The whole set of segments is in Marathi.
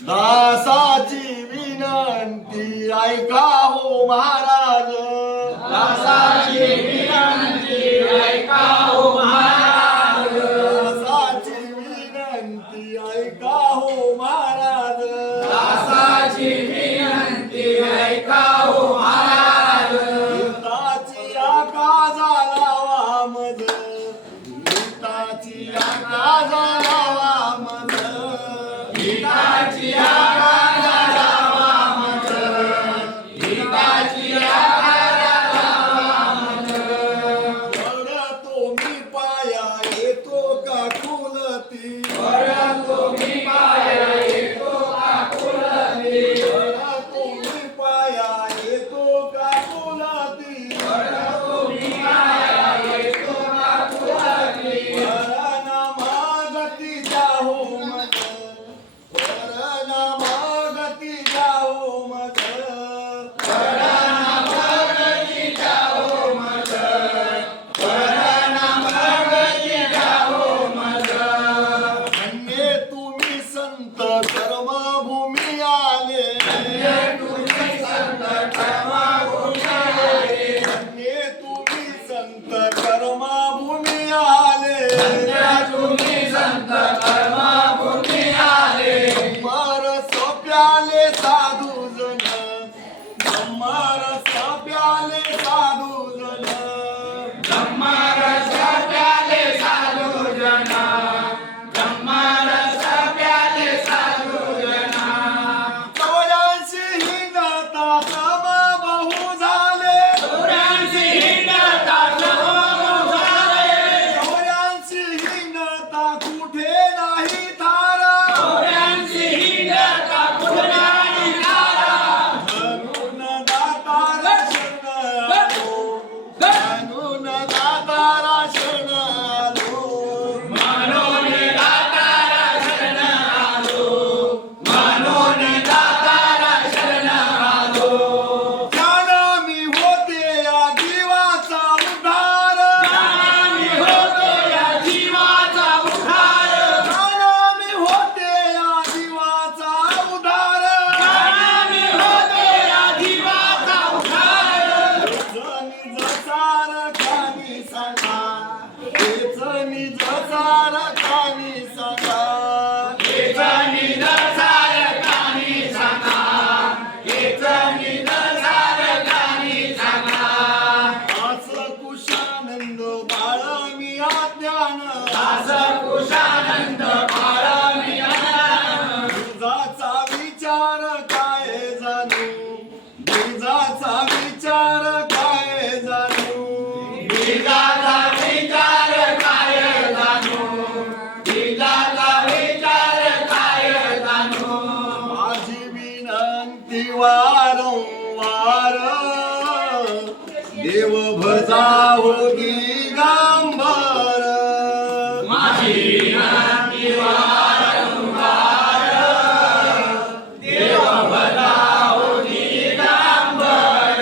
दासाची विनंती ऐका हो महाराज, दासाची विनंती ऐका हो महाराज, दासाची विनंती ऐका हो महाराज, दासाची विनंती ऐका हो महाराज, हिताची आकाश लावा मज, हिताची आकाश लावा मज, हिताची आकाश लावा मज, हिताची आकाश लावा मज, पडतो मी पाया येतो का कुलती, पडतो मी पाया येतो का कुलती, पडतो मी पाया येतो का कुलती, पडतो मी पाया येतो का कुलती, परनामागती जाहो मज, परनामागती जाहो मज, परनामागती जाओ मज, परनामागती जाओ मज, धन्य तुम्ही संत कर्मभूमी आले, धन्य तुम्ही संत कर्मभूमी आले, धन्य तुम्ही संत कर्मभूमी आले, धन्य तुम्ही संत कर्मभूमी आले, मरस प्याले साधू जन, मरस प्याले साधू जन, धम्मरस प्याले साधू जना, धम्मरस प्याले साधू जना, चौऱ्याऐंशी हिंगता समबाहू झाले, चौऱ्याऐंशी हिंडता समूह झाले, चौऱ्याऐंशी हिंगता कुठे नाही थारा, चौऱ्याऐंशी हिंडता कुणाही नारा, म्हणून दातारा शरण आलो, म्हणून दातारा शरण आलो, म्हणून दातारा शरण आलो, म्हणून दातारा शरण आलो, ज्ञान मी होते या जीवाचा उद्धार, ज्ञानी होतो या जीवाचा उद्धार, ज्ञान मी होते या जीवाचा उद्धार, ज्ञानी होतो या जीवाचा उद्धार, निज सार खानी सांगा, तेच निज सार खानी सांगा, हेच निज सारकानी सांगा, हेच निज सारकानी सांगा, आस कुशानंद बाळ मी आज्ञान, दास कुशानंद बाळमियान, तुझाचा विचार काय जाणू, तुझाचा विचार काय जाणू, बीजाचा विचार काय जाणू, बीजाचा विचार काय जाणू, माझी विनंती वारंवार देव भजावो दिगंबर, माझी विनंती वारंवार देव भजावो दिगंबर,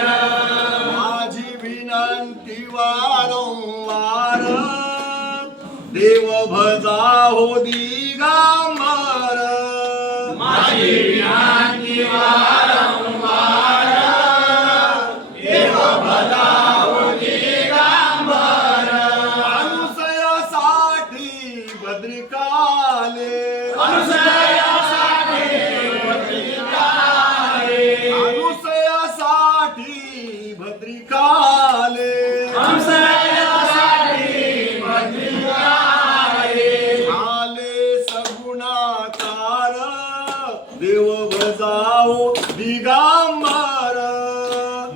माझी विनंती वारंवार देव भजावो दिगंबर, माझी विनंती वारंवार देव भजावो दिगंबर, अनुसयासाठी भद्रिकाले, अनुसयासाठी पत्रिकाले, अनुसयासाठी भद्रिकाले, अनुसयासाठी पत्रिकाले, आले सगुणाकार देव भजावो दिगंबर,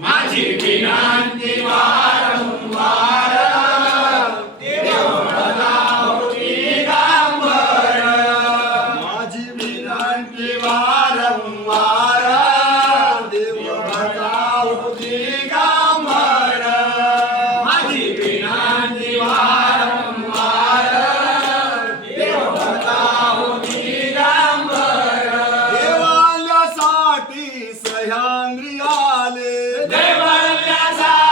माझी विनंती वारंवार देव भजावो दिगंबर, माझी विनंती वारंवार देव भजावो दिगंबर, माझी विनंती वारंवार देव भजावो दिगंबर, देवाल्यासाठी सह्याद्री आले, देवाल्यासाठी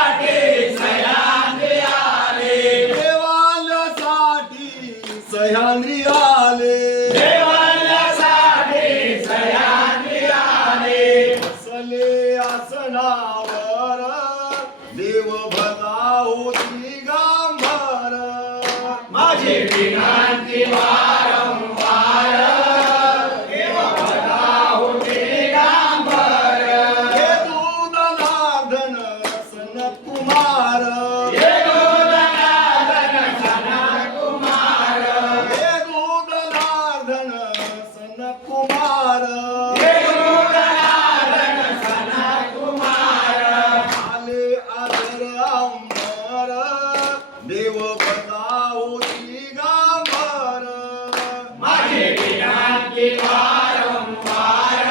विनंती वारंवार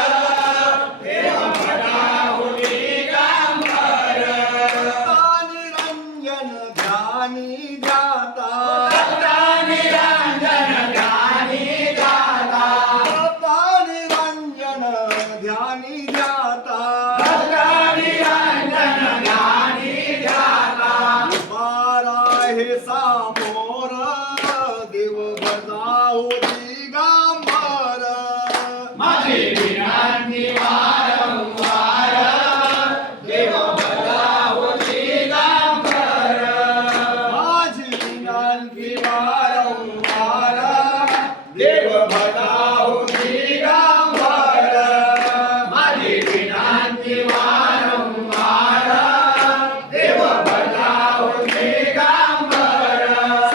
देव भजाहो दिगंबर निरंजन ध्यानी ध्याता निरंजन ध्यानी दाता निरंजन ध्यानी ध्याता निरंजन ध्यानी दाता बारा हे सामोर देव भजाहो दिगंबर माझी विनंती वारंवार देव भजाहो दिगंबर माझी विनंती वारंवार देव भजाहो दिगंबर माझी विनंती वारंवार देव भजाहो दिगंबर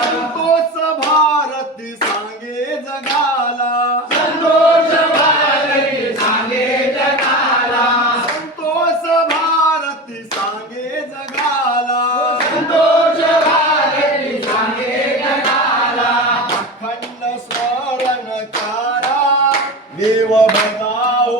संतोष भारती सांगे जगाला संतोष भारती सांगे जगाला संतोष भारती सांगे जगाला संतोष भारती सांगे जगाला अखंड स्मरण करा देव भजाहो